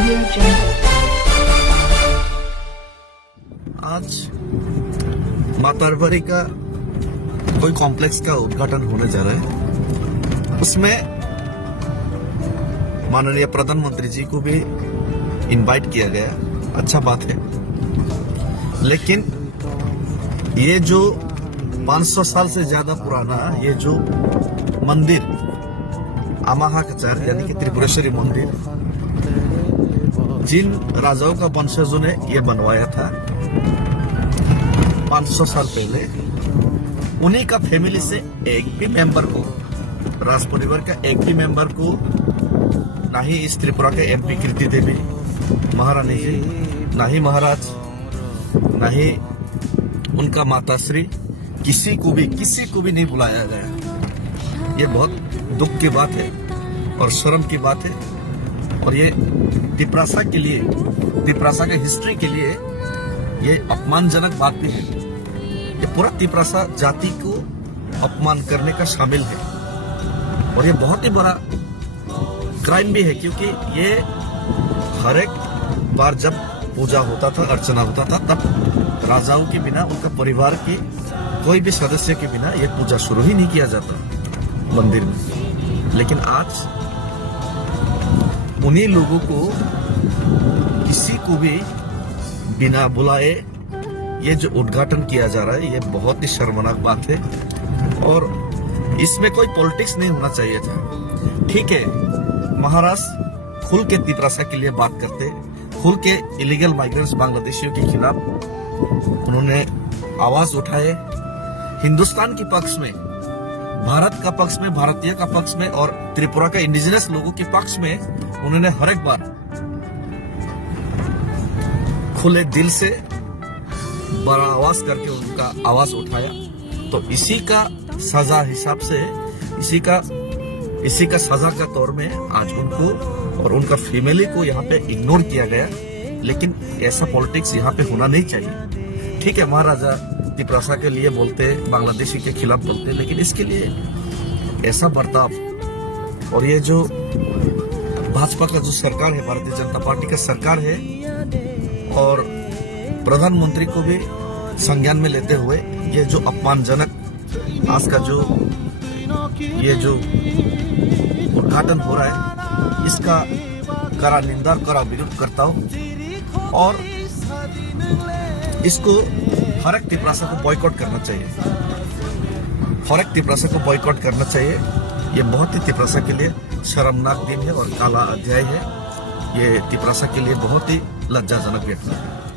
Audio Jungle. आज मातारबरी का कोई कॉम्प्लेक्स का उद्घाटन होने जा रहा है। उसमें माननीय प्रधानमंत्री जी को भी इनवाइट किया गया। अच्छा बात है, लेकिन ये जो 500 साल से ज्यादा पुराना ये जो मंदिर अमाहा कचार यानी कि त्रिपुरेश्वरी मंदिर, जिन राजाओं का वंशजों ने ये बनवाया था 500 साल पहले, उन्हीं का फैमिली से एक भी मेंबर को, राज परिवार का एक भी मेंबर को, ना ही इस त्रिपुरा के एमपी कीर्ति देवी महारानी जी, ना ही महाराज, ना ही उनका माताश्री, किसी को भी नहीं बुलाया गया। ये बहुत दुख की बात है और शर्म की बात है, और ये तिपरासा के लिए, तिपरासा के हिस्ट्री के लिए ये अपमानजनक बात भी है। ये पूरा तिपरासा जाति को अपमान करने का शामिल है, और ये बहुत ही बड़ा क्राइम भी है, क्योंकि ये हर एक बार जब पूजा होता था, अर्चना होता था, तब राजाओं के बिना, उनका परिवार के कोई भी सदस्य के बिना ये पूजा शुरू ही नहीं किया जाता मंदिर में। लेकिन आज उन्हीं लोगों को, किसी को भी बिना बुलाए ये जो उद्घाटन किया जा रहा है, ये बहुत ही शर्मनाक बात है, और इसमें कोई पॉलिटिक्स नहीं होना चाहिए था। ठीक है, महाराष्ट्र खुल के तिपरासा के लिए बात करते, खुल के इलीगल माइग्रेंट्स बांग्लादेशियों के खिलाफ उन्होंने आवाज उठाए। हिंदुस्तान के पक्ष में, भारत का पक्ष में, भारतीय का पक्ष में, और त्रिपुरा का इंडिजिनस लोगों के पक्ष में उन्होंने हर एक बार खुले दिल से बड़ा आवाज करके उनका आवाज उठाया। तो इसी का सजा हिसाब से, इसी का सजा का तौर में आज उनको और उनका फैमिली को यहाँ पे इग्नोर किया गया। लेकिन ऐसा पॉलिटिक्स यहाँ पे होना नहीं चाहिए। ठीक है, महाराजा तिपरासा के लिए बोलते, बांग्लादेशी के खिलाफ बोलते, लेकिन इसके लिए ऐसा बर्ताव, और ये जो भाजपा का जो सरकार है, भारतीय जनता पार्टी का सरकार है, और प्रधानमंत्री को भी संज्ञान में लेते हुए ये जो अपमानजनक आज का जो ये जो उद्घाटन हो रहा है, इसका कड़ा निंदा, कड़ा विरोध करता हूँ, और इसको हर एक तिपरासा को बॉयकॉट करना चाहिए। हर एक तिपरासा को बॉयकॉट करना चाहिए। ये बहुत ही तिपरासा के लिए शर्मनाक दिन है और काला अध्याय है। ये तिपरासा के लिए बहुत ही लज्जाजनक घटना है।